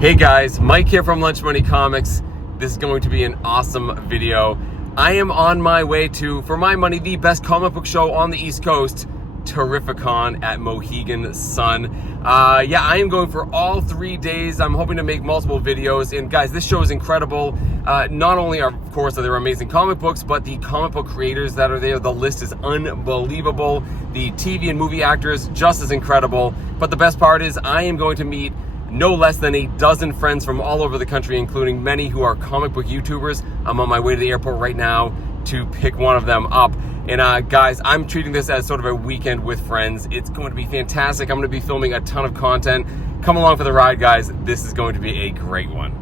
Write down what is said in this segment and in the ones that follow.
Hey guys, Mike here from Lunch Money Comics. This is going to be an awesome video. I am on my way to, for my money, the best comic book show on the East Coast, Terrificon at Mohegan Sun. Yeah, I am going for all 3 days. I'm hoping to make multiple videos. And guys, this show is incredible. Not only, of course, are there amazing comic books, but the comic book creators that are there, the list is unbelievable. The TV and movie actors, just as incredible. But the best part is I am going to meet no less than a dozen friends from all over the country, including many who are comic book YouTubers. I'm on my way to the airport right now to pick one of them up. And guys, I'm treating this as sort of a weekend with friends. It's going to be fantastic. I'm going to be filming a ton of content. Come along for the ride, guys. This is going to be a great one.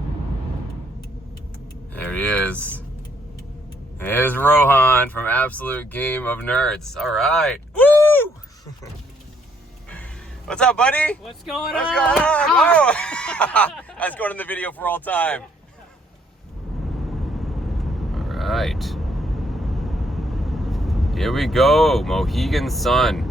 There he is. There's Rohan from Absolute Game of Nerds. All right. Woo! What's up, buddy? What's going on? What's going on? Oh! That's going in the video for all time. All right. Here we go, Mohegan Sun.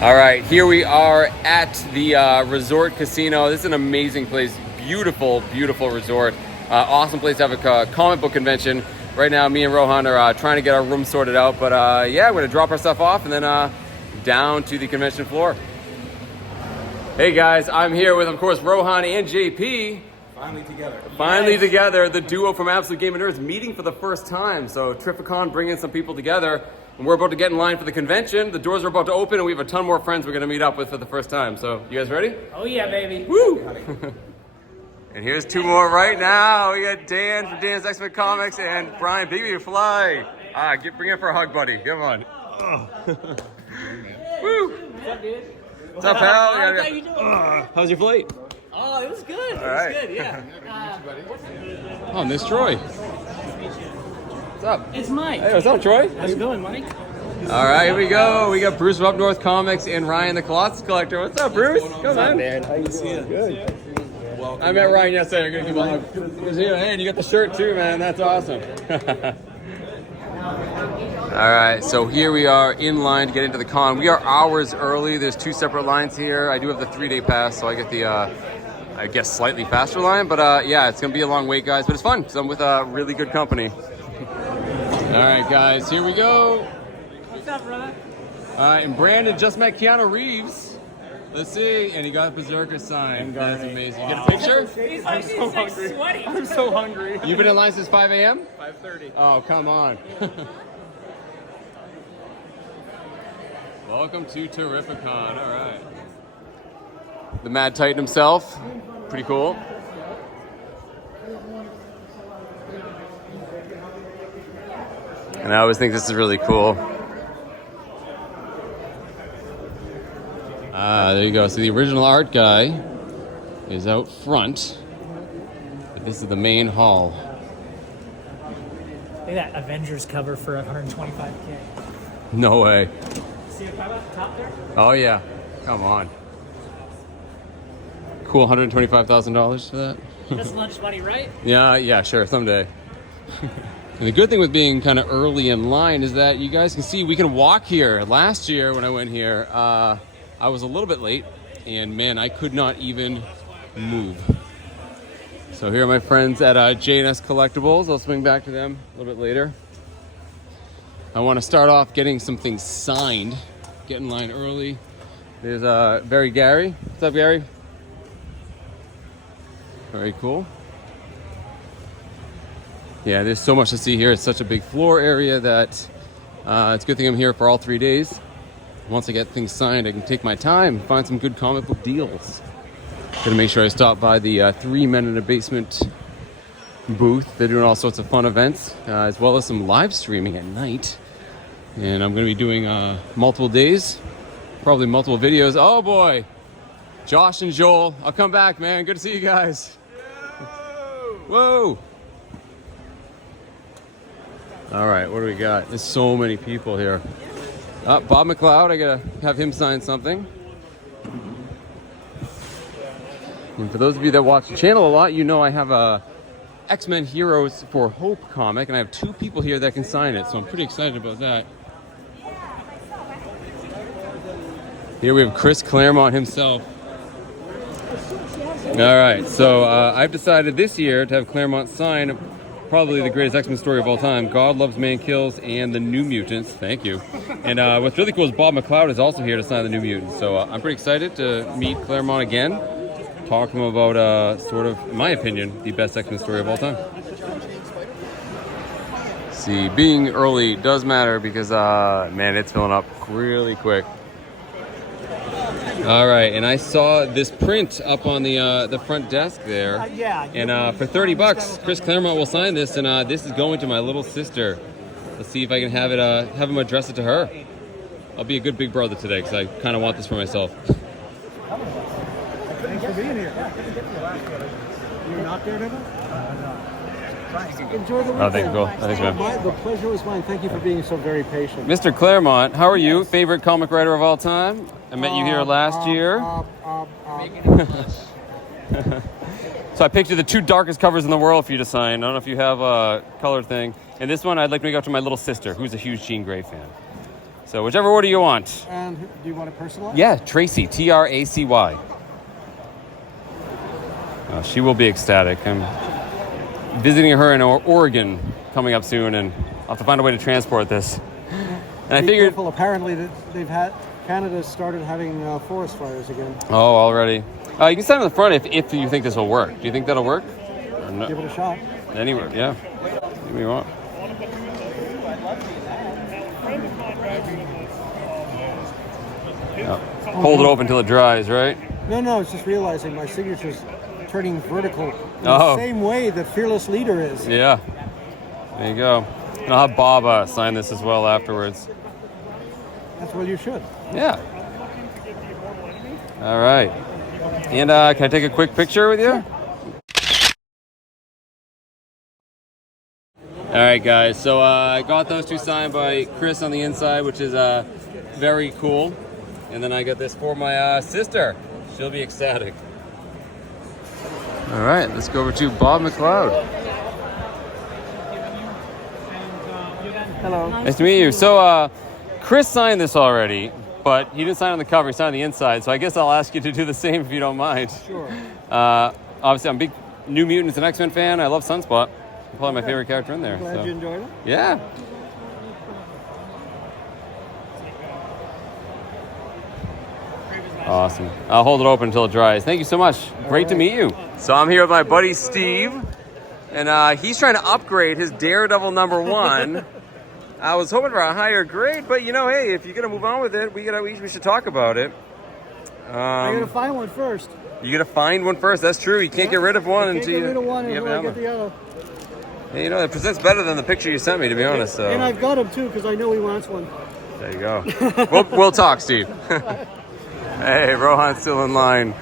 All right, here we are at the resort casino. This is an amazing place. Beautiful, beautiful resort. Awesome place to have a comic book convention. Right now, me and Rohan are trying to get our room sorted out. But yeah, we're gonna drop our stuff off and then down to the convention floor. Hey guys, I'm here with, of course, Rohan and JP. Finally together, the duo from Absolute Game of Nerds meeting for the first time. So Terrificon bringing some people together, and we're about to get in line for the convention. The doors are about to open, and we have a ton more friends we're gonna meet up with for the first time. So, you guys ready? Oh yeah, baby. Woo! And here's two more right now. We got Dan from Dan's X-Men Comics and Brian Bigby Fly. Bring it for a hug, buddy. Come on. Woo! What's up, dude? What's up, pal? How you doing? How's your flight? Oh, it was good. All right. It was good, yeah. Oh, Miss Troy. What's up? It's Mike. Hey, what's up, Troy? How's it going, Mike? All right, here we go. We got Bruce from Up North Comics and Ryan, the Colossus Collector. What's up, Bruce? Come on, man. How you doing? Good. I met Ryan yesterday. I'm gonna give him a hug. Good to see you. Hey, and you got the shirt too, man. That's awesome. All right, so here we are in line to get into the con. We are hours early. There's two separate lines here. I do have the 3-day pass, so I get the, I guess, slightly faster line. But yeah, it's gonna be a long wait, guys, but it's fun because I'm with really good company. All right, guys, here we go. What's up, Ron? All right, and Brandon just met Keanu Reeves. Let's see, and he got a Berserker sign. That's amazing. You get a picture? He's like, sweaty. I'm so hungry. You've been in line since 5 a.m.? 5:30. Oh, come on. Welcome to Terrificon. All right. The Mad Titan himself. Pretty cool. And I always think this is really cool. There you go. So the original art guy is out front. But this is the main hall. Look at that Avengers cover for $125K. No way. See the cover at the top there? Oh yeah. Come on. Cool, $125,000 for that? That's lunch money, right? Yeah, sure, someday. And the good thing with being kind of early in line is that you guys can see we can walk here. Last year when I went here, I was a little bit late, and man, I could not even move. So here are my friends at JNS Collectibles. I'll swing back to them a little bit later. I want to start off getting some things signed. Get in line early. There's Very Gary. What's up, Gary? Very cool. Yeah, there's so much to see here. It's such a big floor area that it's a good thing I'm here for all 3 days. Once I get things signed, I can take my time and find some good comic book deals. Gonna make sure I stop by the 3 Men in a Basement booth. They're doing all sorts of fun events, as well as some live streaming at night. And I'm gonna be doing multiple days, probably multiple videos. Oh boy, Josh and Joel. I'll come back, man. Good to see you guys. Whoa. All right, what do we got? There's so many people here. Bob McLeod, I gotta have him sign something. And for those of you that watch the channel a lot, you know I have a X-Men Heroes for Hope comic, and I have 2 people here that can sign it, so I'm pretty excited about that. Here we have Chris Claremont himself. All right, so I've decided this year to have Claremont sign probably the greatest X-Men story of all time, God Loves, Man Kills, and the New Mutants. Thank you. And what's really cool is Bob McLeod is also here to sign the New Mutants. So I'm pretty excited to meet Claremont again, talk to him about sort of, in my opinion, the best X-Men story of all time. See, being early does matter because, man, it's filling up really quick. All right, and I saw this print up on the front desk there. Yeah. And for $30, Chris Claremont will sign this, and this is going to my little sister. Let's see if I can have him address it to her. I'll be a good big brother today because I kind of want this for myself. Thanks for being here. You're not Daredevil? Enjoy the weekend. Oh, thank you, cool. Thanks, man. The pleasure was mine. Thank you for being so very patient. Mr. Claremont, how are you? Favorite comic writer of all time? I met you here last year. So I picked you the two darkest covers in the world for you to sign. I don't know if you have a color thing. And this one I'd like to make out to my little sister, who's a huge Jean Grey fan. So whichever order you want. And do you want it personalized? Yeah, Tracy, Tracy. She will be ecstatic. I'm visiting her in Oregon coming up soon, and I'll have to find a way to transport this. And I figured, careful, apparently Canada started having forest fires again. Oh, already. You can sign on the front if you think this will work. Do you think that'll work? No? Give it a shot. Anywhere, yeah. Give me one. Hold it open until it dries, right? No, I was just realizing my signature's turning vertical in Oh. the same way that Fearless Leader is. Yeah. There you go. And I'll have Bob sign this as well afterwards. That's what you should. Yeah. All right. And can I take a quick picture with you? All right, guys. So I got those two signed by Chris on the inside, which is very cool. And then I got this for my sister. She'll be ecstatic. All right, let's go over to Bob McLeod. Hello. Nice to meet you. So Chris signed this already, but he didn't sign on the cover, he signed on the inside. So I guess I'll ask you to do the same if you don't mind. Sure. Obviously, I'm a big New Mutants and X-Men fan. I love Sunspot. Probably my favorite character in there. Glad you enjoyed it. Yeah. Awesome. I'll hold it open until it dries. Thank you so much. Great to meet you. So I'm here with my buddy Steve, and he's trying to upgrade his Daredevil #1. I was hoping for a higher grade, but you know, hey, if you're gonna move on with it, we should talk about it. I gotta find one first. You gotta find one first. That's true. You can't get rid of one until Get rid of one you have until I another. get the other. Hey, you know, it presents better than the picture you sent me, to be honest. So And I've got him too because I know he wants one. there you go. we'll talk, Steve. Hey, Rohan's still in line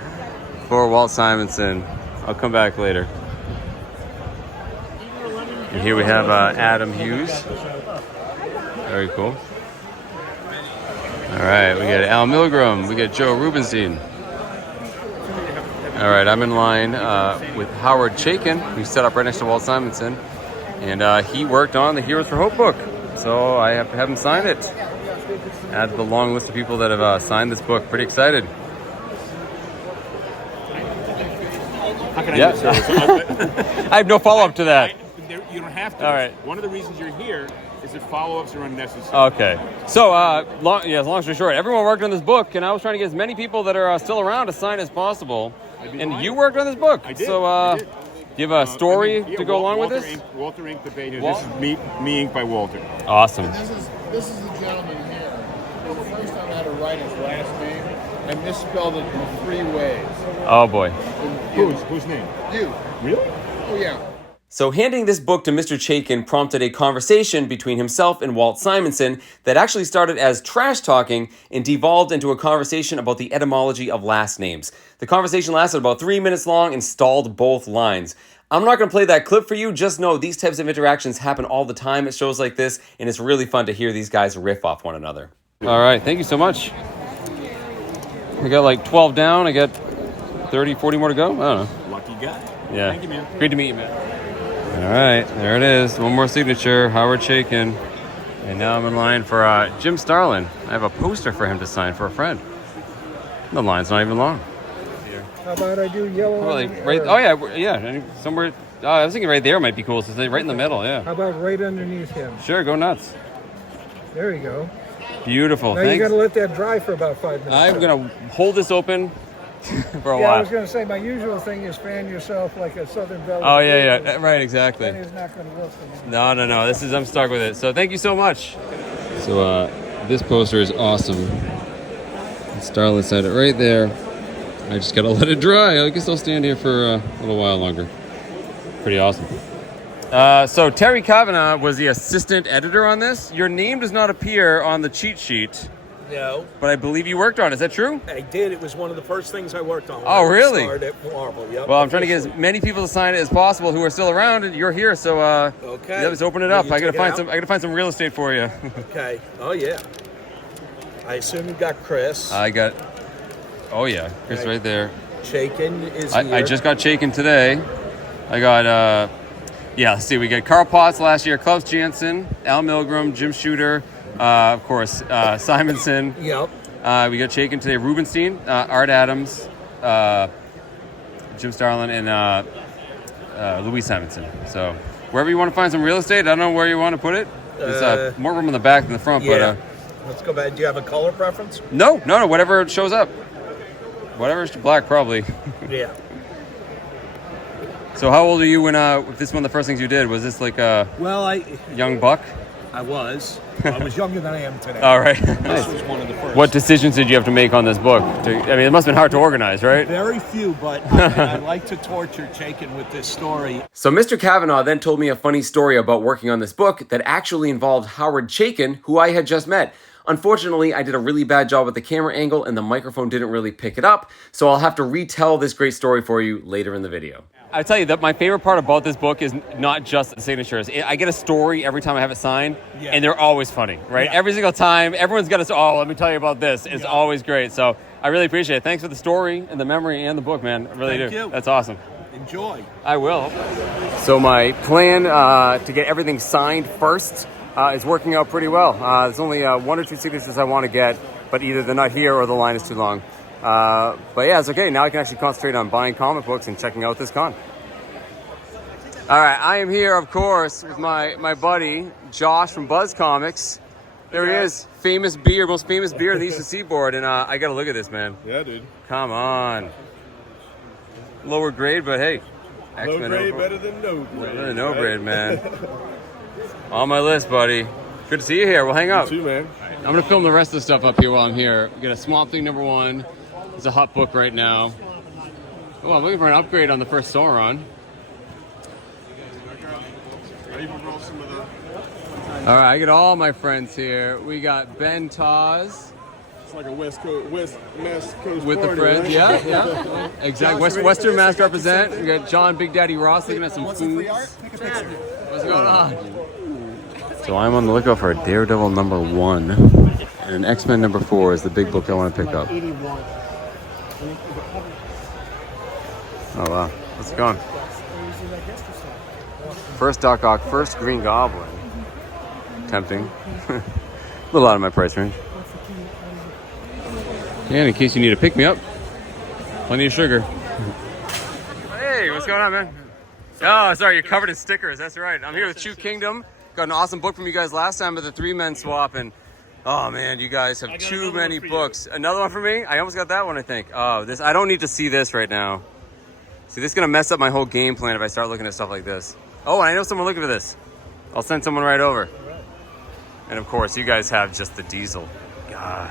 for Walt Simonson. I'll come back later. And here we have Adam Hughes. Very cool. All right, we got Al Milgram. We got Joe Rubenstein. All right, I'm in line with Howard Chaykin, who's set up right next to Walt Simonson. And he worked on the Heroes for Hope book. So I have to have him sign it. Add to the long list of people that have signed this book. Pretty excited. How can I Yeah. do this? I have no follow-up to that. You don't have to. All right. One of the reasons you're here is that follow-ups are unnecessary. Okay. So, long story short, everyone worked on this book, and I was trying to get as many people that are still around to sign as possible. And you worked on this book. I did. So, I did. do you have a story to go along with Walter this? Walter inked the page. Wal- This is me inked by Walter. Awesome. This is the gentleman here. The first time I had to write his last name, I misspelled it in 3 ways. Oh, boy. Whose name? You. Really? Oh, yeah. So handing this book to Mr. Chaykin prompted a conversation between himself and Walt Simonson that actually started as trash talking and devolved into a conversation about the etymology of last names. The conversation lasted about 3 minutes long and stalled both lines. I'm not going to play that clip for you. Just know these types of interactions happen all the time at shows like this, and it's really fun to hear these guys riff off one another. All right, thank you so much. I got like 12 down. I got 30, 40 more to go. I don't know. Lucky guy. Yeah. Thank you, man. Great to meet you, man. All right, there it is. One more signature, Howard Chaykin. And now I'm in line for Jim Starlin. I have a poster for him to sign for a friend. The line's not even long. How about I do yellow? Well, like, right. Oh yeah. Somewhere. I was thinking right there might be cool. So right in the middle. Yeah. How about right underneath him? Sure. Go nuts. There you go. Beautiful. Now Thanks. you got to let that dry for about 5 minutes. I'm gonna hold this open for a Yeah, while. I was going to say my usual thing is fan yourself like a Southern Belle. Oh yeah. Right. Exactly. That is not going to work for me. No. I'm stuck with it. So thank you so much. So this poster is awesome. Starlin said it right there. I just gotta let it dry. I guess I'll stand here for a little while longer. Pretty awesome. So Terry Kavanagh was the assistant editor on this. Your name does not appear on the cheat sheet, No, but I believe you worked on it. Is that true? I did. It was one of the first things I worked on. When Oh, I really? started at Marvel. Yep. Well, I'm trying to get as many people to sign it as possible who are still around, and you're here. So Okay. yeah, let's open it Will up. you I gotta take it find out? I gotta find some real estate for you. Okay. Oh yeah. I assume you got Chris. I got. Oh yeah, Chris right there. Shaken is here. I just got shaken today. I got, let's see. We got Carl Potts last year, Klaus Jansen, Al Milgram, Jim Shooter, of course, Simonson. Yep. We got shaken today, Rubenstein, Art Adams, Jim Starlin, and Louis Simonson. So wherever you want to find some real estate, I don't know where you want to put it. There's more room in the back than the front, Yeah. but Let's go back. Do you have a color preference? no, whatever shows up. Whatever's black, probably. Yeah. So how old are you when if this is one of the first things you did? Was this like a Well, young buck? I was younger than I am today. All right. This was one of the first. What decisions did you have to make on this book? It must have been hard to organize, right? Very few, but I like to torture Shaken with this story. So Mr. Kavanagh then told me a funny story about working on this book that actually involved Howard Chaykin, who I had just met. Unfortunately, I did a really bad job with the camera angle and the microphone didn't really pick it up, so I'll have to retell this great story for you later in the video. I tell you that my favorite part about this book is not just the signatures. I get a story every time I have it signed, and they're always funny, right? Yeah. Every single time, everyone's got a let me tell you about this. It's always great, so I really appreciate it. Thanks for the story and the memory and the book, man. I really do. You. That's awesome. Enjoy. I will. So my plan to get everything signed first is working out pretty well. There's only 1 or 2 signatures I want to get, but either they're not here or the line is too long. But yeah, it's okay. Now I can actually concentrate on buying comic books and checking out this con. All right, I am here, of course, with my buddy, Josh from Buzz Comics. There he is. Most famous beer in the Eastern Seaboard. And I got to look at this, man. Yeah, dude. Come on. Lower grade, but hey. Low grade better than no grade. Better than no grade, man. On my list, buddy. Good to see you here. We'll hang out. You too, man. I'm going to film the rest of the stuff up here while I'm here. We got a Swamp Thing #1. It's a hot book right now. Oh, I'm looking for an upgrade on the first Sauron. All right, I got all my friends here. We got Ben Taz. It's like a West Coast With the party, friends, right? yeah. Exactly. Western Mass represent. We got John Big Daddy Ross looking at some food. What's going on? So I'm on the lookout for a Daredevil #1 and an X-Men #4 is the big book I want to pick up. Oh wow, what's it going? First Doc Ock, first Green Goblin. Tempting. A little out of my price range. And in case you need a pick-me-up, plenty of sugar. Hey, what's going on, man? Oh, sorry, you're covered in stickers. That's right. I'm here with Chew Kingdom. Got an awesome book from you guys last time at the 3-Men swap, and oh man, you guys have too many books. Another one for me? I almost got that one, I think. Oh, this I don't need to see this right now. See, this is gonna mess up my whole game plan if I start looking at stuff like this. Oh, and I know someone looking for this. I'll send someone right over. And of course, you guys have just the Diesel. God.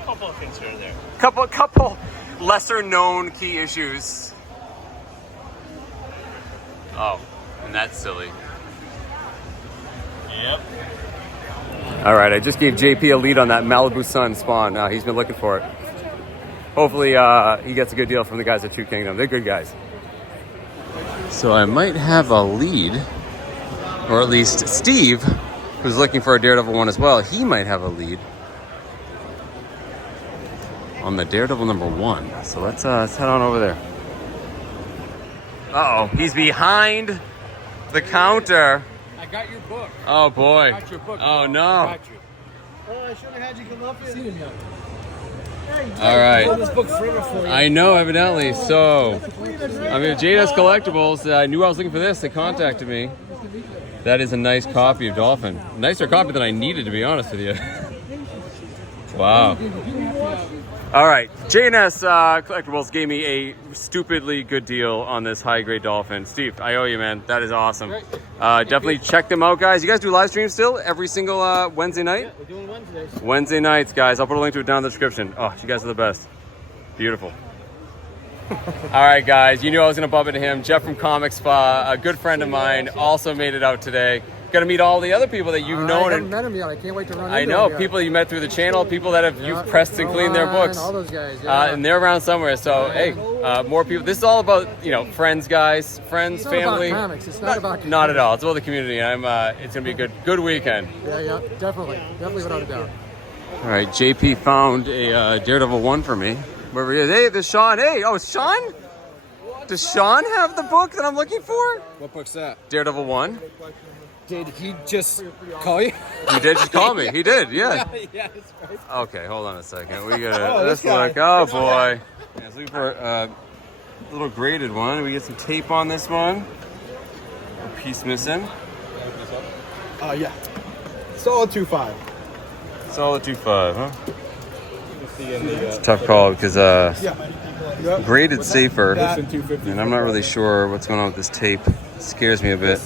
A couple of things here and there. Couple lesser known key issues. Oh, and that's silly. Yep. All right, I just gave JP a lead on that Malibu Sun spawn. He's been looking for it. Hopefully he gets a good deal from the guys at True Kingdom. They're good guys. So I might have a lead, or at least Steve, who's looking for a Daredevil one as well. He might have a lead on the Daredevil #1. So let's head on over there. Uh-oh, he's behind the counter. I got your book. Oh boy. I got your book. Oh bro. no. I got you. Oh, I should have had you come up here. Seen him yet? All right. I know, evidently. So, I'm here at JNS Collectibles. I knew I was looking for this. They contacted me. That is a nice copy of Dolphin. Nicer copy than I needed, to be honest with you. Wow. All right, JNS Collectibles gave me a stupidly good deal on this high-grade Dolphin. Steve, I owe you, man. That is awesome. Definitely check them out, guys. You guys do live streams still every single Wednesday night? Yeah, we're doing Wednesdays. Wednesday nights, guys. I'll put a link to it down in the description. Oh, you guys are the best. Beautiful. All right, guys. You knew I was going to bump into him. Jeff from Comic Spa, a good friend of mine, also made it out today. Got to meet all the other people that you've known. I haven't met him yet. I can't wait to run I into know him people you met through the channel, people that you've pressed and cleaned their books. All those guys. Yeah. And they're around somewhere. So hey, more people. This is all about friends, guys, friends, It's family. not about comics. It's not about comics. Not at all. It's about the community. It's gonna be a good weekend. Yeah, definitely without a doubt. All right, JP found a Daredevil 1 for me. Wherever he is. Hey, there's Sean. Hey, oh, Sean. Does Sean have the book that I'm looking for? What book's that? Daredevil 1. Did he just call you? He did just call me. He did, yeah. Yeah, that's right. Okay, hold on a second. We got this look. Oh boy. Yeah, let's look for a little graded one. We get some tape on this one. A piece missing. Yeah. Solid 2.5. Solid 2.5, huh? It's a tough call because graded safer, and I'm not really sure what's going on with this tape. It scares me a bit.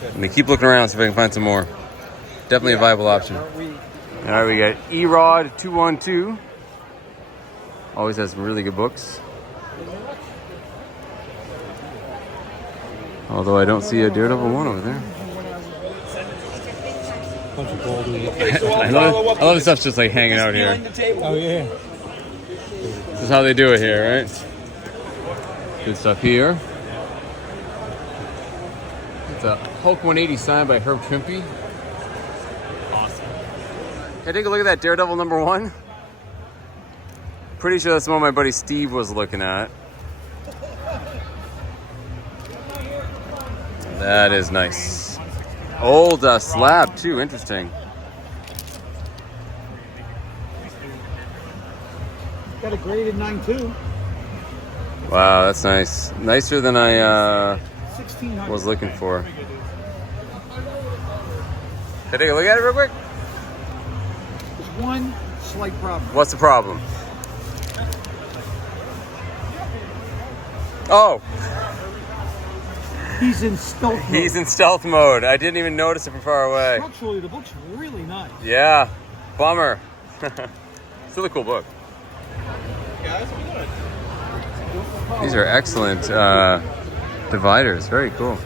I'm gonna keep looking around, see if I can find some more. Definitely a viable option. All right, we got E-Rod 212. Always has some really good books. Although I don't see a Daredevil 1 over there. I love this stuff's just like hanging out here. Oh yeah. This is how they do it here, right? Good stuff here. It's a Hulk 180 signed by Herb Trimpe. Awesome. Can I take a look at that Daredevil number 1? Pretty sure that's the one my buddy Steve was looking at. That is nice. Old slab too, interesting. Got a graded 9.2. Wow, that's nice. Nicer than I 1600. was looking for. Can I take a look at it real quick? There's one slight problem. What's the problem? Oh, He's in stealth mode. he's in stealth mode. I didn't even notice it from far away. Structurally, the book's really nice. Yeah, bummer. Still a cool book. These are excellent dividers. Very cool.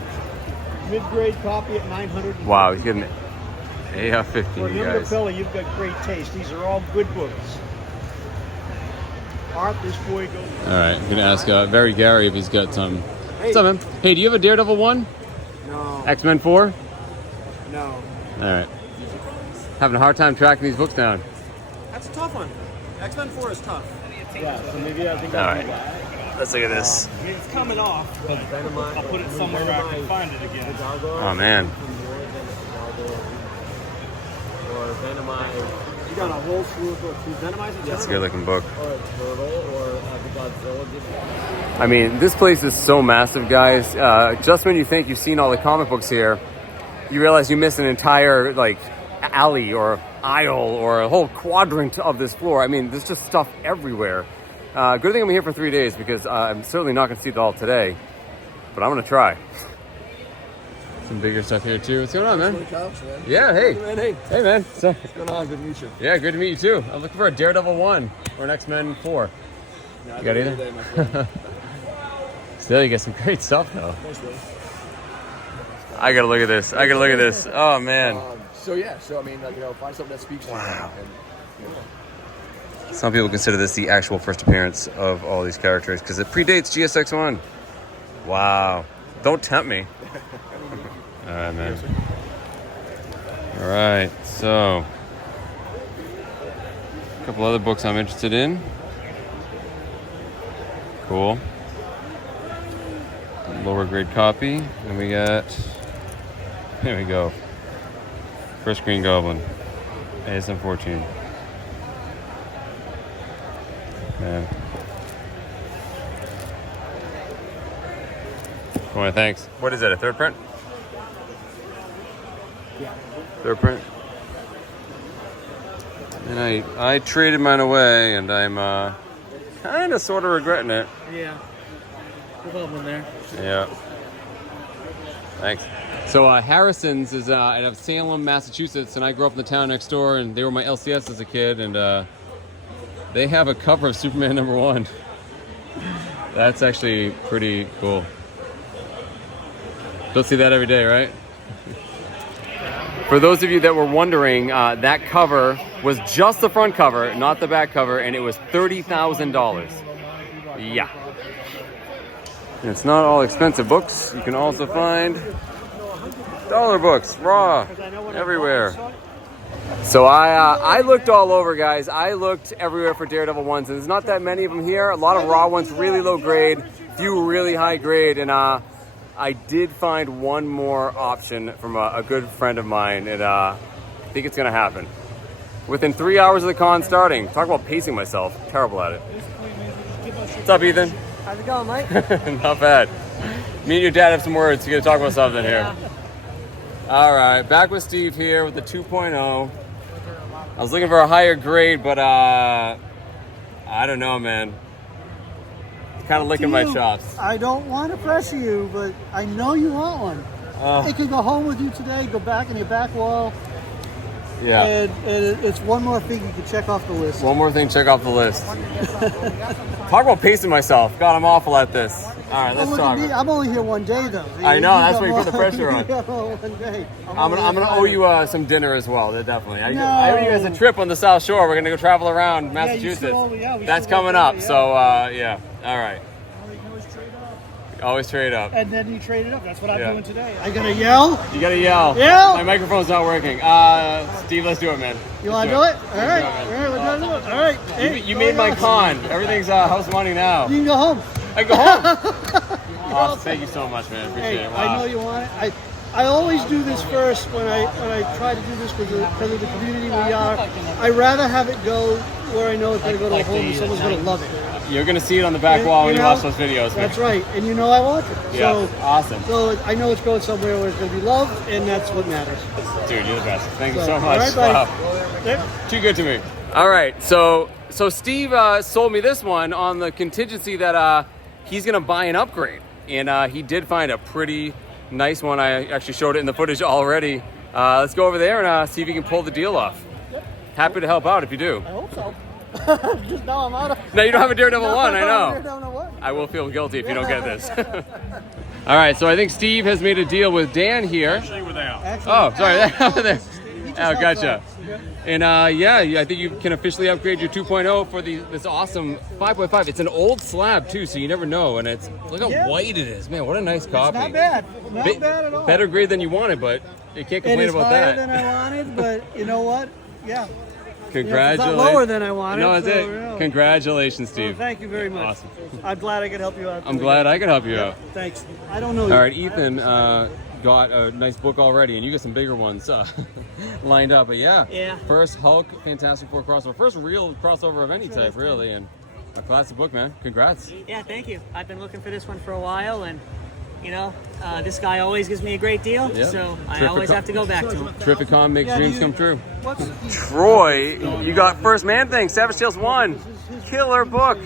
Mid-grade copy at 900. Wow, he's getting AF-50, For a you younger guys. fella, you've got great taste. These are all good books. Art, this boy goes. All right, I'm gonna ask Very Gary if he's got some. What's up, man? Hey, do you have a Daredevil 1? No. X-Men 4? No. All right. Having a hard time tracking these books down. That's a tough one. X-Men 4 is tough. Yeah, so maybe I think All right. Let's look at this. I mean, it's coming off, but I'll put it somewhere where I can find it again. Oh man. Or Venomize. You got a whole slew of books. Venomize That's a good looking book. Or a Turtle, or the Godzilla. I mean, this place is so massive, guys. Just when you think you've seen all the comic books here, you realize you miss an entire like alley or aisle or a whole quadrant of this floor. I mean, there's just stuff everywhere. Good thing I'm here for 3 days because I'm certainly not going to see it all today, but I'm going to try. Some bigger stuff here too. What's going on, man? Yeah, hey. Hey, man. So, What's going on? Good to meet you. yeah, good to meet you too. I'm looking for a Daredevil 1 or an X-Men 4. You got either? Still, you got some great stuff though. I gotta look at this. I gotta look at this. Oh man. So I mean, find something that speaks to you. Wow. And, Some people consider this the actual first appearance of all these characters because it predates GSX-1. Wow. Don't tempt me. All right, man. All right, so a couple other books I'm interested in. Cool. Lower grade copy. And we got, there we go. First Green Goblin. ASM 14. Man. Well, thanks. What is that, a third print? Yeah. Third print? And I traded mine away, and I'm kind of sort of regretting it. Yeah. Good one there. Yeah. Thanks. So Harrison's is out of Salem, Massachusetts, and I grew up in the town next door, and they were my LCS as a kid, and they have a cover of Superman #1. That's actually pretty cool. Don't see that every day, right? For those of you that were wondering, that cover was just the front cover, not the back cover, and it was $30,000. Yeah. And it's not all expensive books. You can also find dollar books, raw, everywhere. So I looked all over, guys. I looked everywhere for Daredevil ones, and there's not that many of them here. A lot of raw ones, really low grade, few really high grade, and I did find one more option from a good friend of mine, and I think it's gonna happen. Within 3 hours of the con starting. Talk about pacing myself. Terrible at it. What's up, Ethan? How's it going, Mike? Not bad. Me and your dad have some words. You gotta talk about something here. All right, back with Steve here with the 2.0. I was looking for a higher grade, but I don't know, man. It's kind of licking my chops. I don't want to pressure you, but I know you want one. It could go home with you today, go back in your back wall. Yeah. And it's one more thing you can check off the list. One more thing, check off the list. Talk about pacing myself. God, I'm awful at this. All right, let's Look talk. at me. I'm only here one day, though. I know, that's got why you put the pressure on. One day. I'm gonna owe you some dinner as well. Definitely. I owe you guys a trip on the South Shore. We're gonna go travel around Massachusetts. That's coming up. So yeah. All right. Always trade up. And then you trade it up. That's what I'm Yeah. doing today. I gotta yell. You gotta yell. Yell. My microphone's not working. Steve, let's do it, man. You want to do it? All right. All right. We're gonna do it. All right. Hey, You made my con. Everything's house money now. You can go home. I go home. Awesome. Thank you so much, man. Appreciate Hey, it. I know you want it. I always do this first when I try to do this because of the community we are. I rather have it go where I know it's going to go to a home and someone's going to love it. You're going to see it on the back wall when you watch those videos. That's right, and you know I want it. Yeah, So, awesome. So I know it's going somewhere where it's going to be loved, and that's what matters. Dude, you're the best. Thank you so All much. right, buddy. Wow. Yep. Too good to me. All right, so Steve sold me this one on the contingency that he's going to buy an upgrade, and he did find a pretty nice one. I actually showed it in the footage already. Let's go over there and see if he can pull the deal off. Yep. Happy to help out if you do. I hope so. Just now I'm out of. No, you don't have a Daredevil one, I know. Daredevil one. I will feel guilty if you don't get this. All right, so I think Steve has made a deal with Dan here. Actually, without. Oh, sorry. He just Oh, helped gotcha. out. And yeah, I think you can officially upgrade your 2.0 for this awesome 5x5. It's an old slab too, so you never know. And it's look how white it is, man. What a nice copy. Not bad. Not bad at all. Better grade than you wanted, but you can't It complain is about higher that. than I wanted, but you know what? Yeah. Congratulations. It's not lower than I wanted. No, that's so, it. you know. Congratulations, Well, Steve. thank you very much. Awesome. I'm glad I could help you out. I'm glad I could help you out. Thanks. I don't know. All right, Ethan got a nice book already, and you got some bigger ones lined up. But yeah, first Hulk Fantastic Four crossover, first real crossover of any type, really, and a classic book, man. Congrats. Yeah, thank you. I've been looking for this one for a while, and you know, this guy always gives me a great deal, Yeah. so I always have to go back to him. Terrificon makes dreams come true. Troy, you got first Man Thing, Savage Tales 1. Killer book.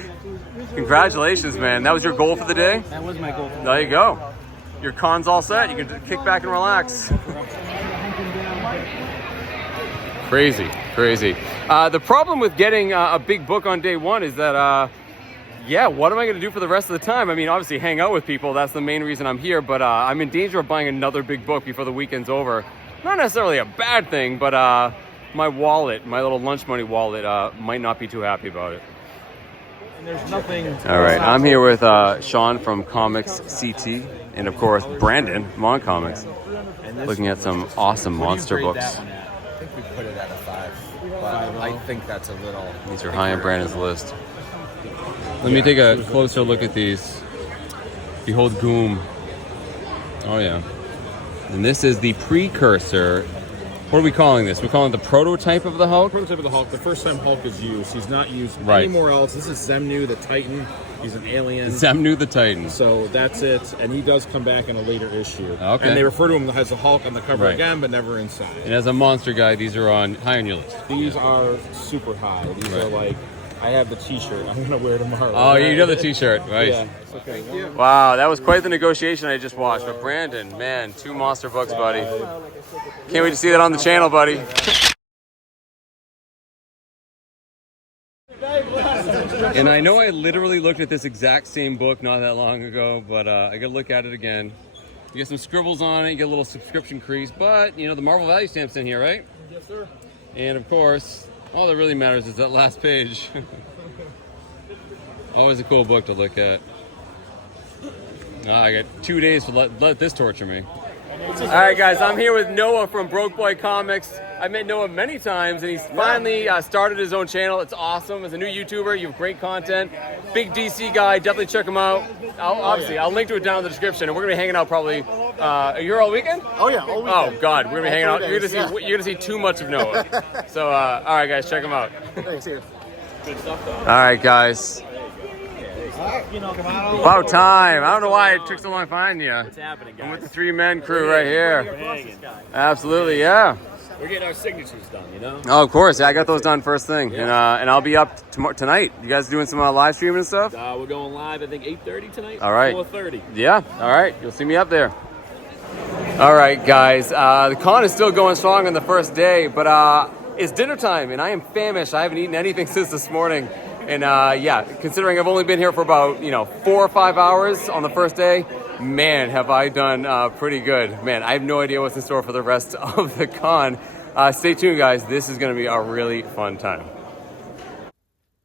Congratulations, man. That was your goal for the day? That was my goal. There you go. Your con's all set. You can kick back and relax. Crazy, crazy. The problem with getting a big book on day one is that, yeah, what am I going to do for the rest of the time? I mean, obviously hang out with people. That's the main reason I'm here, but I'm in danger of buying another big book before the weekend's over. Not necessarily a bad thing, but my wallet, my little lunch money wallet, might not be too happy about it. There's nothing. All right, I'm here with Sean from Comics CT, and of course Brandon, M.O.N Comics, looking at some awesome monster books. I think we put it at a 5. But I think that's a little. These are high on Brandon's list. Let me take a closer look at these. Behold Goom. Oh yeah. And this is the precursor What are we calling this? We're calling it the prototype of the Hulk? Prototype of the Hulk. The first time Hulk is used. He's not used Right. anywhere else. This is Zemnu, the Titan. He's an alien. Zemnu the Titan. So that's it. And he does come back in a later issue. Okay. And they refer to him as a Hulk on the cover Right. again, but never inside. And as a monster guy, these are high on your list. These are super high. These are like, I have the T-shirt. I'm gonna wear tomorrow. Oh, you have the T-shirt, right? Yeah. Okay. Wow, that was quite the negotiation I just watched. But Brandon, man, 2 monster books, buddy. Can't wait to see that on the channel, buddy. And I know I literally looked at this exact same book not that long ago, but I gotta look at it again. You get some scribbles on it, you get a little subscription crease, but you know the Marvel value stamp's in here, right? Yes, sir. And of course, all that really matters is that last page. Always a cool book to look at. I got 2 days to let this torture me. All right, guys, I'm here with Noah from Broke Boy Comics. I met Noah many times, and he's finally started his own channel. It's awesome. As a new YouTuber, you have great content. Big DC guy. Definitely check him out. I'll link to it down in the description. And we're gonna be hanging out probably. You're all weekend? Oh yeah, all weekend. Oh God, we're gonna be hanging out. 3 You're days, gonna see too much of Noah. So, all right, guys, check him out. Thanks, here. All right, guys. About time. I don't know why it took so long to find you. What's happening, guys? I'm with the 3-man crew right here. Absolutely, yeah. We're getting our signatures done, you know? Oh, of course. Yeah, I got those done first thing, and I'll be up tonight. You guys doing some live streaming and stuff? We're going live, I think 8:30 tonight. All right. 4:30. Yeah. All right. You'll see me up there. All right, guys. The con is still going strong on the first day, but it's dinner time, and I am famished. I haven't eaten anything since this morning. And yeah, considering I've only been here for about 4 or 5 hours on the first day, man, have I done pretty good. Man, I have no idea what's in store for the rest of the con. Stay tuned, guys. This is going to be a really fun time.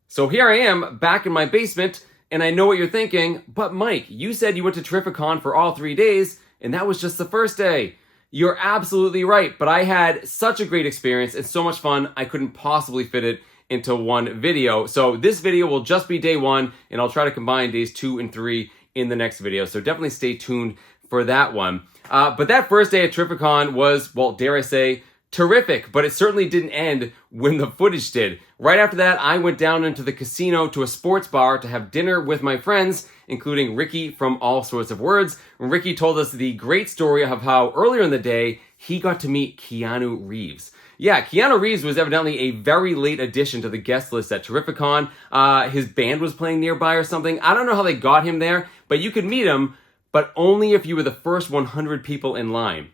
So here I am back in my basement, and I know what you're thinking, but Mike, you said you went to Terrificon for all 3 days, and that was just the first day. You're absolutely right, but I had such a great experience and so much fun, I couldn't possibly fit it into one video. So this video will just be day 1, and I'll try to combine days 2 and 3 in the next video. So definitely stay tuned for that one. But that first day at Terrificon was, well, dare I say, terrific, but it certainly didn't end when the footage did. Right after that, I went down into the casino to a sports bar to have dinner with my friends, including Ricky from All Sorts of Words. Ricky told us the great story of how earlier in the day, he got to meet Keanu Reeves. Yeah, Keanu Reeves was evidently a very late addition to the guest list at Terrificon. His band was playing nearby or something. I don't know how they got him there, but you could meet him, but only if you were the first 100 people in line.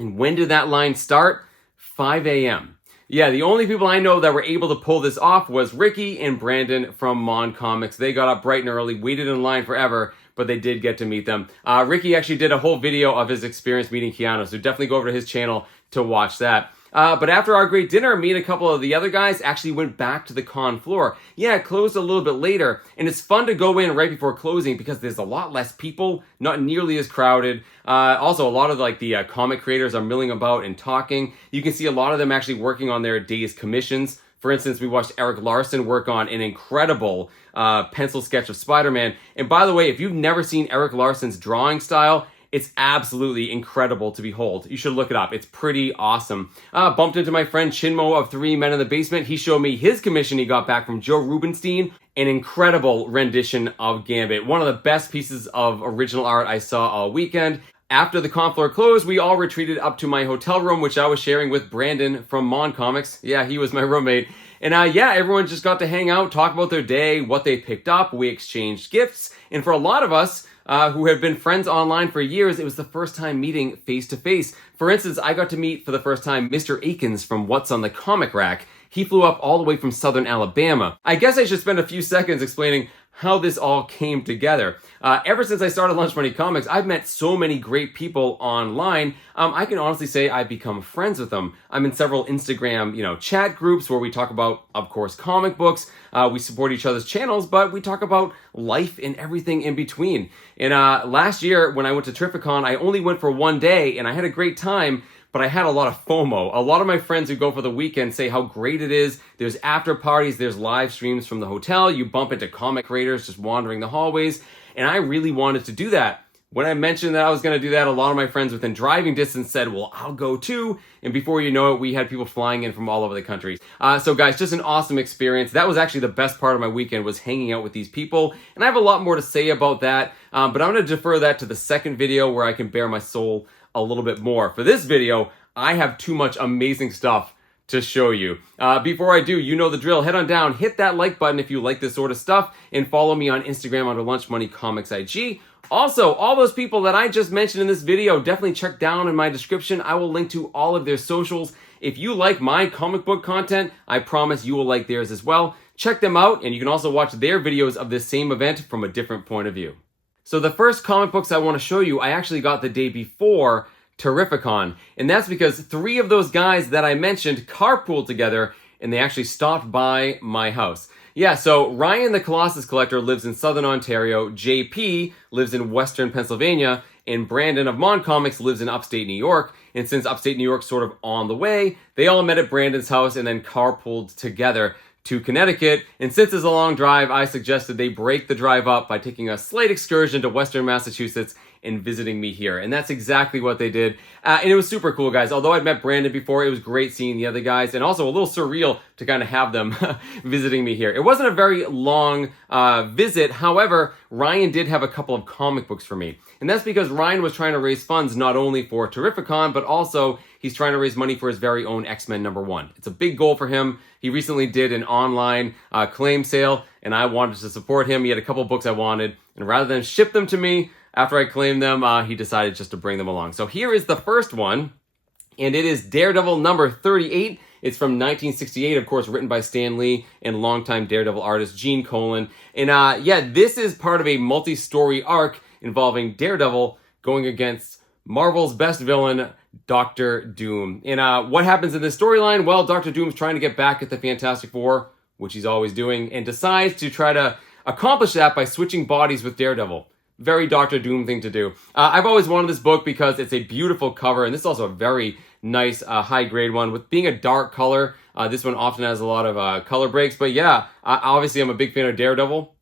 And when did that line start? 5 a.m. Yeah, the only people I know that were able to pull this off was Ricky and Brandon from M.O.N Comics. They got up bright and early, waited in line forever, but they did get to meet them. Ricky actually did a whole video of his experience meeting Keanu, so definitely go over to his channel to watch that. But after our great dinner, me and a couple of the other guys actually went back to the con floor. Yeah, it closed a little bit later, and it's fun to go in right before closing because there's a lot less people, not nearly as crowded. Also, a lot of the comic creators are milling about and talking. You can see a lot of them actually working on their day's commissions. For instance, we watched Eric Larson work on an incredible pencil sketch of Spider-Man. And by the way, if you've never seen Eric Larson's drawing style, it's absolutely incredible to behold. You should look it up. It's pretty awesome. Bumped into my friend Chinmo of 3 Men in the Basement. He showed me his commission he got back from Joe Rubenstein. An incredible rendition of Gambit. One of the best pieces of original art I saw all weekend. After the con floor closed, we all retreated up to my hotel room, which I was sharing with Brandon from M.O.N Comics. Yeah, he was my roommate. And yeah, everyone just got to hang out, talk about their day, what they picked up. We exchanged gifts. And for a lot of us, who had been friends online for years, it was the first time meeting face-to-face. For instance, I got to meet for the first time Mr. Akins from What's on the Comic Rack. He flew up all the way from Southern Alabama. I guess I should spend a few seconds explaining how this all came together. Ever since I started Lunch Money Comics, I've met so many great people online. I can honestly say I've become friends with them. I'm in several Instagram, chat groups where we talk about, of course, comic books. We support each other's channels, but we talk about life and everything in between. And last year, when I went to Terrificon, I only went for 1 day, and I had a great time. But I had a lot of FOMO. A lot of my friends who go for the weekend say how great it is. There's after parties, there's live streams from the hotel. You bump into comic creators just wandering the hallways. And I really wanted to do that. When I mentioned that I was going to do that, a lot of my friends within driving distance said, well, I'll go too. And before you know it, we had people flying in from all over the country. So guys, just an awesome experience. That was actually the best part of my weekend, was hanging out with these people. And I have a lot more to say about that, but I'm going to defer that to the second video where I can bare my soul a little bit more. For this video, I have too much amazing stuff to show you. Before I do, you know the drill. Head on down, hit that like button if you like this sort of stuff, and follow me on Instagram under Lunch Money Comics IG. Also, all those people that I just mentioned in this video, definitely check down in my description. I will link to all of their socials. If you like my comic book content, I promise you will like theirs as well. Check them out, and you can also watch their videos of this same event from a different point of view. So the first comic books I want to show you, I actually got the day before Terrificon, and that's because 3 of those guys that I mentioned carpooled together, and they actually stopped by my house. Yeah, so Ryan the Colossus Collector lives in Southern Ontario, JP lives in Western Pennsylvania, and Brandon of M.O.N Comics lives in upstate New York. And since upstate New York's sort of on the way, they all met at Brandon's house and then carpooled together to Connecticut. And since it's a long drive, I suggested they break the drive up by taking a slight excursion to Western Massachusetts and visiting me here. And that's exactly what they did. And it was super cool, guys. Although I'd met Brandon before, it was great seeing the other guys, and also a little surreal to kind of have them visiting me here. It wasn't a very long visit. However, Ryan did have a couple of comic books for me. And that's because Ryan was trying to raise funds not only for Terrificon, but also he's trying to raise money for his very own X-Men #1. It's a big goal for him. He recently did an online claim sale, and I wanted to support him. He had a couple books I wanted, and rather than ship them to me after I claimed them, he decided just to bring them along. So here is the first one, and it is Daredevil #38. It's from 1968, of course, written by Stan Lee and longtime Daredevil artist Gene Colan. And yeah, this is part of a multi-story arc involving Daredevil going against Marvel's best villain, Dr. Doom. And what happens in this storyline? Well, Dr. Doom's trying to get back at the Fantastic Four, which he's always doing, and decides to try to accomplish that by switching bodies with Daredevil. Very Dr. Doom thing to do. I've always wanted this book because it's a beautiful cover, and this is also a very nice high-grade one. With being a dark color, this one often has a lot of color breaks. But yeah, obviously I'm a big fan of Daredevil.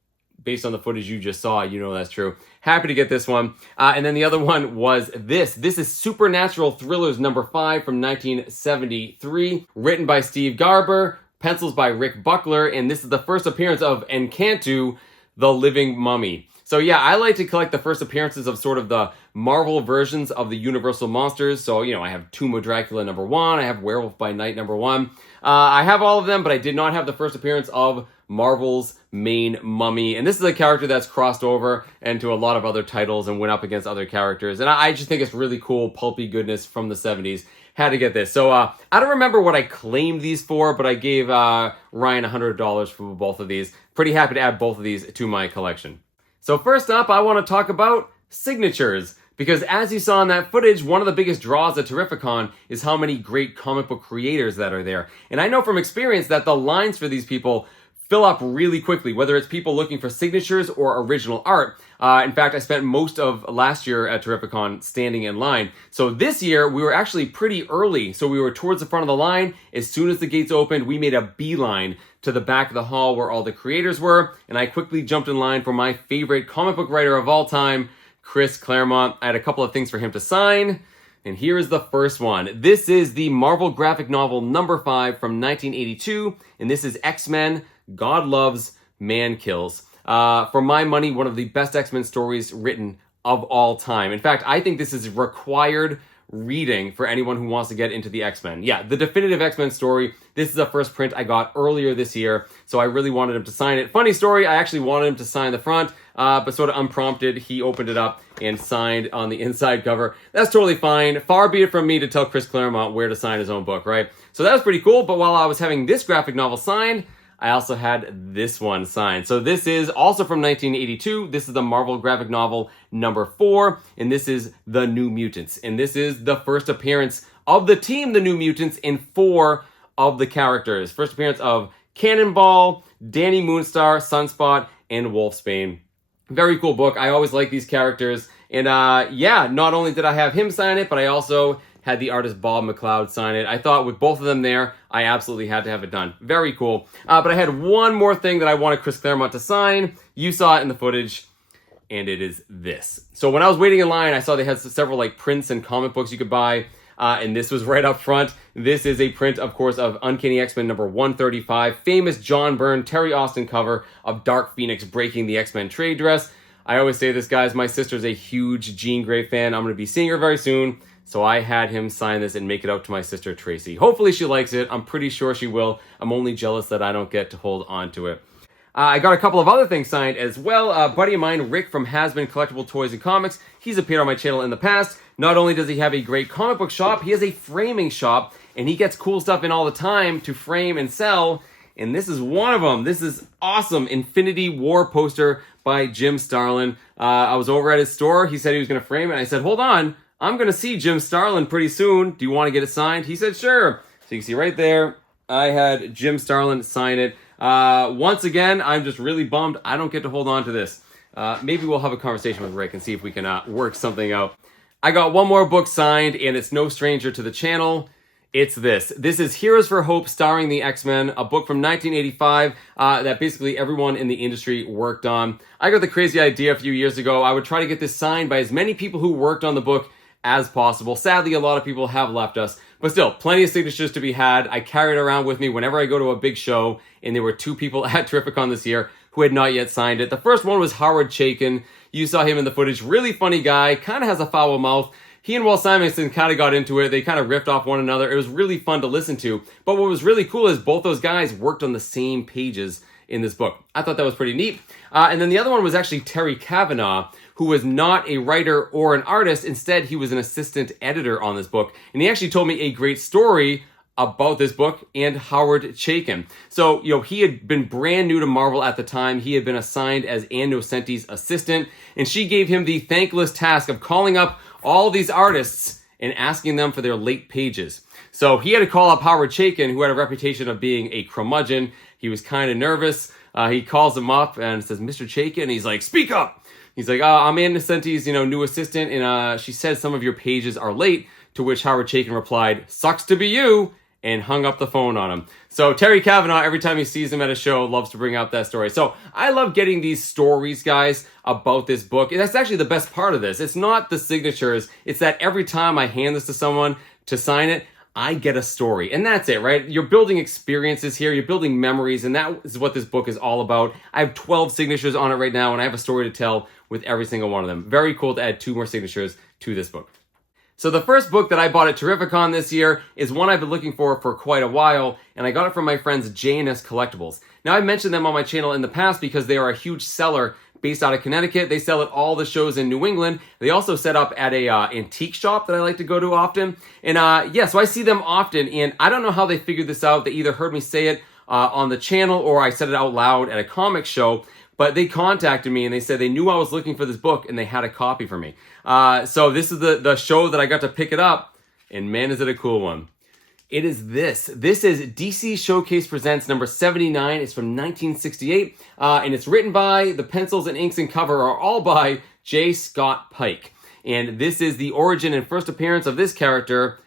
Based on the footage you just saw, you know that's true. Happy to get this one. And then the other one was this. This is Supernatural Thrillers #5 from 1973, written by Steve Garber, pencils by Rick Buckler, and this is the first appearance of Encantu, the Living Mummy. So yeah, I like to collect the first appearances of sort of the Marvel versions of the Universal monsters. So, you know, I have Tomb of Dracula #1, I have Werewolf by Night #1. I have all of them, but I did not have the first appearance of Marvel's main mummy. And this is a character that's crossed over into a lot of other titles and went up against other characters. And I just think it's really cool, pulpy goodness from the 70s. Had to get this. So I don't remember what I claimed these for, but I gave Ryan $100 for both of these. Pretty happy to add both of these to my collection. So first up, I want to talk about signatures. Because as you saw in that footage, one of the biggest draws at Terrificon is how many great comic book creators that are there. And I know from experience that the lines for these people fill up really quickly, whether it's people looking for signatures or original art. In fact, I spent most of last year at Terrificon standing in line. So this year, we were actually pretty early. So we were towards the front of the line. As soon as the gates opened, we made a beeline to the back of the hall where all the creators were. And I quickly jumped in line for my favorite comic book writer of all time, Chris Claremont. I had a couple of things for him to sign. And here is the first one. This is the Marvel graphic novel #5 from 1982. And this is X-Men, God Loves, Man Kills. For my money, one of the best X-Men stories written of all time. In fact, I think this is required reading for anyone who wants to get into the X-Men. Yeah, the definitive X-Men story. This is a first print I got earlier this year, so I really wanted him to sign it. Funny story, I actually wanted him to sign the front, but sort of unprompted, he opened it up and signed on the inside cover. That's totally fine. Far be it from me to tell Chris Claremont where to sign his own book, right? So that was pretty cool, but while I was having this graphic novel signed, I also had this one signed. So this is also from 1982. This is the Marvel graphic novel #4, and this is The New Mutants. And this is the first appearance of the team, The New Mutants, in 4 of the characters. First appearance of Cannonball, Danny Moonstar, Sunspot, and Wolfsbane. Very cool book. I always like these characters. And yeah, not only did I have him sign it, but I also had the artist Bob McLeod sign it. I thought with both of them there, I absolutely had to have it done. Very cool. But I had one more thing that I wanted Chris Claremont to sign. You saw it in the footage. and it is this. So when I was waiting in line, I saw they had several like prints and comic books you could buy, and this was right up front. This is a print, of course, of Uncanny X-Men number 135, famous John Byrne, Terry Austin cover of Dark Phoenix breaking the X-Men trade dress. I always say this, guys, my sister's a huge Jean Grey fan. I'm going to be seeing her very soon, so I had him sign this and make it out to my sister, Tracy. Hopefully she likes it. I'm pretty sure she will. I'm only jealous that I don't get to hold on to it. I got a couple of other things signed as well. A buddy of mine, Rick from Has-Been Collectible Toys and Comics, he's appeared on my channel in the past. Not only does he have a great comic book shop, he has a framing shop, and he gets cool stuff in all the time to frame and sell. And this is one of them. This is awesome. Infinity War poster by Jim Starlin. I was over at his store. He said he was going to frame it. I said, hold on. I'm going to see Jim Starlin pretty soon. Do you want to get it signed? He said, sure. So you can see right there, I had Jim Starlin sign it. Once again, I'm just really bummed I don't get to hold on to this. Maybe we'll have a conversation with Rick and see if we can work something out. I got one more book signed, and it's no stranger to the channel. It's this. This is Heroes for Hope starring the X-Men, a book from 1985 that basically everyone in the industry worked on. I got the crazy idea a few years ago. I would try to get this signed by as many people who worked on the book as possible. Sadly, a lot of people have left us, but still, plenty of signatures to be had. I carry it around with me whenever I go to a big show, and there were 2 people at Terrificon this year who had not yet signed it. The first one was Howard Chaykin. You saw him in the footage. Really funny guy, kind of has a foul mouth. He and Walt Simonson kind of got into it. They kind of riffed off one another. It was really fun to listen to. But what was really cool is both those guys worked on the same pages in this book. I thought that was pretty neat. And then the other one was actually Terry Kavanagh, who was not a writer or an artist. Instead, he was an assistant editor on this book. And he actually told me a great story about this book and Howard Chaykin. So, he had been brand new to Marvel at the time. He had been assigned as Ann Nocenti's assistant, and she gave him the thankless task of calling up all these artists and asking them for their late pages. So he had to call up Howard Chaykin, who had a reputation of being a curmudgeon. He was kind of nervous. He calls him up and says, Mr. Chaykin, and he's like, speak up. He's like, I'm Ann Nocenti's, new assistant, and she said some of your pages are late, to which Howard Chaykin replied, sucks to be you, and hung up the phone on him. So Terry Kavanagh, every time he sees him at a show, loves to bring up that story. So I love getting these stories, guys, about this book. And that's actually the best part of this. It's not the signatures. It's that every time I hand this to someone to sign it, I get a story. And that's it, right? You're building experiences here. You're building memories. And that is what this book is all about. I have 12 signatures on it right now, and I have a story to tell with every single one of them. Very cool to add 2 more signatures to this book. So the first book that I bought at Terrificon this year is one I've been looking for quite a while, and I got it from my friends JNS Collectibles. Now, I've mentioned them on my channel in the past because they are a huge seller based out of Connecticut. They sell at all the shows in New England. They also set up at a antique shop that I like to go to often. And so I see them often, and I don't know how they figured this out. They either heard me say it on the channel or I said it out loud at a comic show. But they contacted me and they said they knew I was looking for this book and they had a copy for me. So this is the show that I got to pick it up, and man, is it a cool one. It is this. This is DC Showcase Presents number 79. It's from 1968, and it's written by, the pencils and inks and cover are all by J. Scott Pike. And this is the origin and first appearance of this character,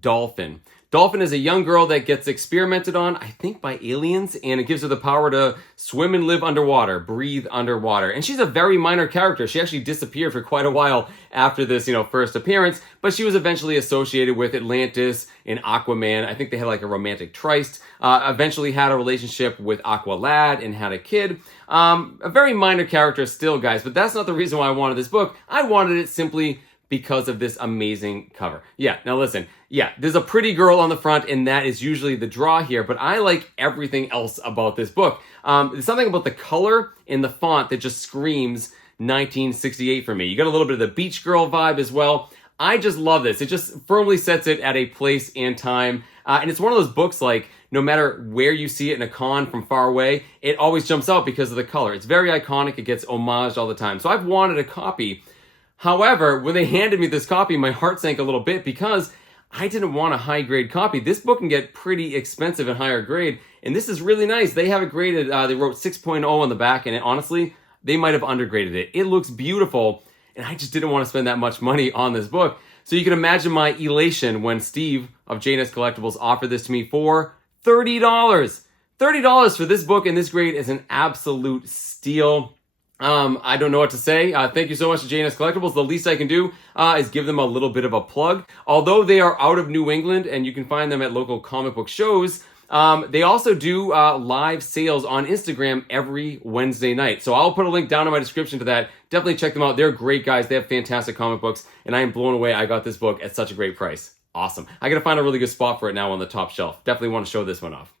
Dolphin. Dolphin is a young girl that gets experimented on, I think, by aliens, and it gives her the power to swim and live underwater, breathe underwater. And she's a very minor character. She actually disappeared for quite a while after this, first appearance, but she was eventually associated with Atlantis and Aquaman. I think they had like a romantic tryst. Eventually had a relationship with Aqualad and had a kid. A very minor character still, guys, but that's not the reason why I wanted this book. I wanted it simply because of this amazing cover. Yeah, now listen. Yeah, there's a pretty girl on the front, and that is usually the draw here, but I like everything else about this book. There's something about the color and the font that just screams 1968 for me. You got a little bit of the Beach Girl vibe as well. I just love this. It just firmly sets it at a place and time. And it's one of those books, like, no matter where you see it in a con from far away, it always jumps out because of the color. It's very iconic. It gets homaged all the time. So I've wanted a copy. However, when they handed me this copy, my heart sank a little bit because I didn't want a high-grade copy. This book can get pretty expensive and higher grade, and this is really nice. They have it graded, they wrote 6.0 on the back, and honestly, they might have undergraded it. It looks beautiful, and I just didn't want to spend that much money on this book. So you can imagine my elation when Steve of JNS Collectibles offered this to me for $30. $30 for this book in this grade is an absolute steal. I don't know what to say. Thank you so much to JNS Collectibles. The least I can do is give them a little bit of a plug. Although they are out of New England and you can find them at local comic book shows, they also do live sales on Instagram every Wednesday night. So I'll put a link down in my description to that. Definitely check them out. They're great guys. They have fantastic comic books, and I am blown away I got this book at such a great price. Awesome. I gotta find a really good spot for it now on the top shelf. Definitely want to show this one off.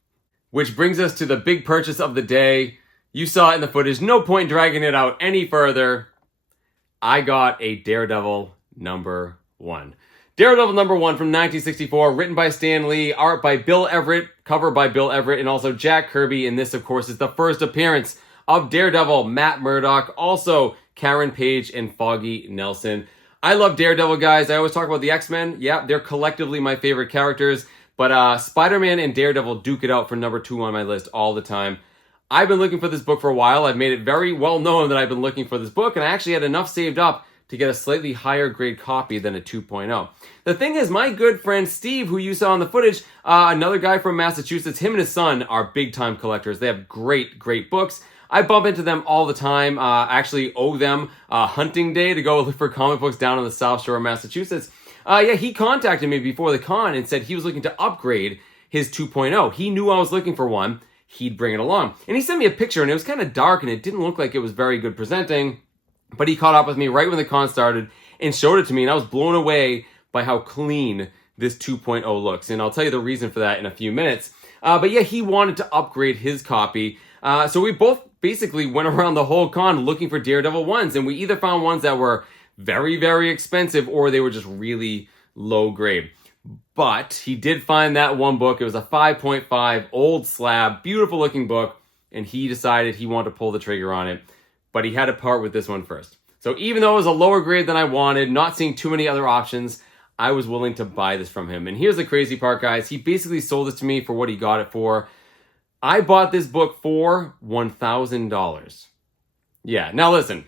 Which brings us to the big purchase of the day. You saw it in the footage. No point dragging it out any further. I got a Daredevil #1. Daredevil #1 from 1964, written by Stan Lee, art by Bill Everett, cover by Bill Everett, and also Jack Kirby. And this, of course, is the first appearance of Daredevil, Matt Murdock, also Karen Page and Foggy Nelson. I love Daredevil, guys. I always talk about the X-Men. Yeah, they're collectively my favorite characters. But Spider-Man and Daredevil duke it out for #2 on my list all the time. I've been looking for this book for a while. I've made it very well known that I've been looking for this book, and I actually had enough saved up to get a slightly higher grade copy than a 2.0. The thing is, my good friend Steve, who you saw in the footage, another guy from Massachusetts, him and his son are big time collectors. They have great books. I bump into them all the time. I actually owe them a hunting day to go look for comic books down on the South Shore of Massachusetts. Yeah, he contacted me before the con and said he was looking to upgrade his 2.0. He knew I was looking for one. He'd bring it along. And he sent me a picture, and it was kind of dark, and it didn't look like it was very good presenting. But he caught up with me right when the con started and showed it to me, and I was blown away by how clean this 2.0 looks. And I'll tell you the reason for that in a few minutes. But yeah, he wanted to upgrade his copy. So we both basically went around the whole con looking for Daredevil ones, and we either found ones that were very expensive or they were just really low grade. But he did find that one book. It was a 5.5 old slab, beautiful looking book, and he decided he wanted to pull the trigger on it. But he had to part with this one first. So even though it was a lower grade than I wanted, not seeing too many other options, I was willing to buy this from him. And here's the crazy part, guys. He basically sold this to me for what he got it for. I bought this book for $1,000. Yeah, now listen.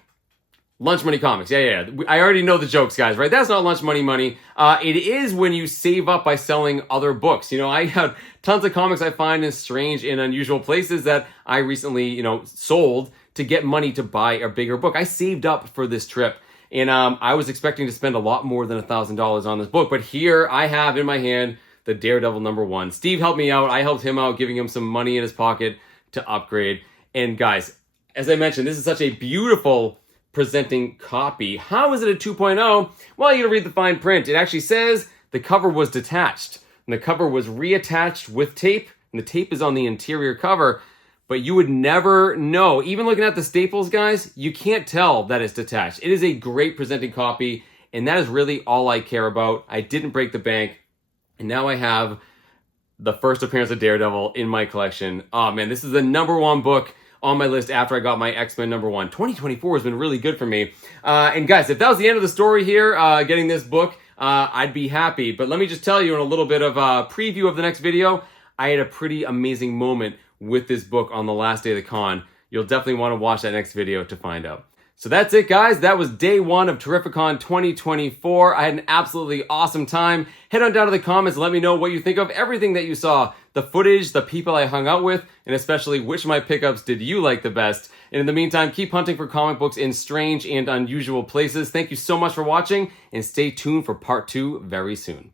Lunch Money Comics. Yeah. I already know the jokes, guys, right? That's not lunch money. It is when you save up by selling other books. You know, I have tons of comics I find in strange and unusual places that I recently, sold to get money to buy a bigger book. I saved up for this trip, and I was expecting to spend a lot more than $1,000 on this book. But here I have in my hand the Daredevil #1. Steve helped me out. I helped him out, giving him some money in his pocket to upgrade. And guys, as I mentioned, this is such a beautiful presenting copy. How is it a 2.0? Well, you gotta read the fine print. It actually says the cover was detached, and the cover was reattached with tape, and the tape is on the interior cover, but you would never know. Even looking at the staples, guys, you can't tell that it's detached. It is a great presenting copy, and that is really all I care about. I didn't break the bank, and now I have the first appearance of Daredevil in my collection. Oh man, this is the #1 book on my list after I got my X-Men #1. 2024 has been really good for me. And guys, if that was the end of the story here, getting this book, I'd be happy. But let me just tell you in a little bit of a preview of the next video, I had a pretty amazing moment with this book on the last day of the con. You'll definitely want to watch that next video to find out. So that's it, guys. That was day 1 of Terrificon 2024. I had an absolutely awesome time. Head on down to the comments and let me know what you think of everything that you saw. The footage, the people I hung out with, and especially which of my pickups did you like the best. And in the meantime, keep hunting for comic books in strange and unusual places. Thank you so much for watching, and stay tuned for part 2 very soon.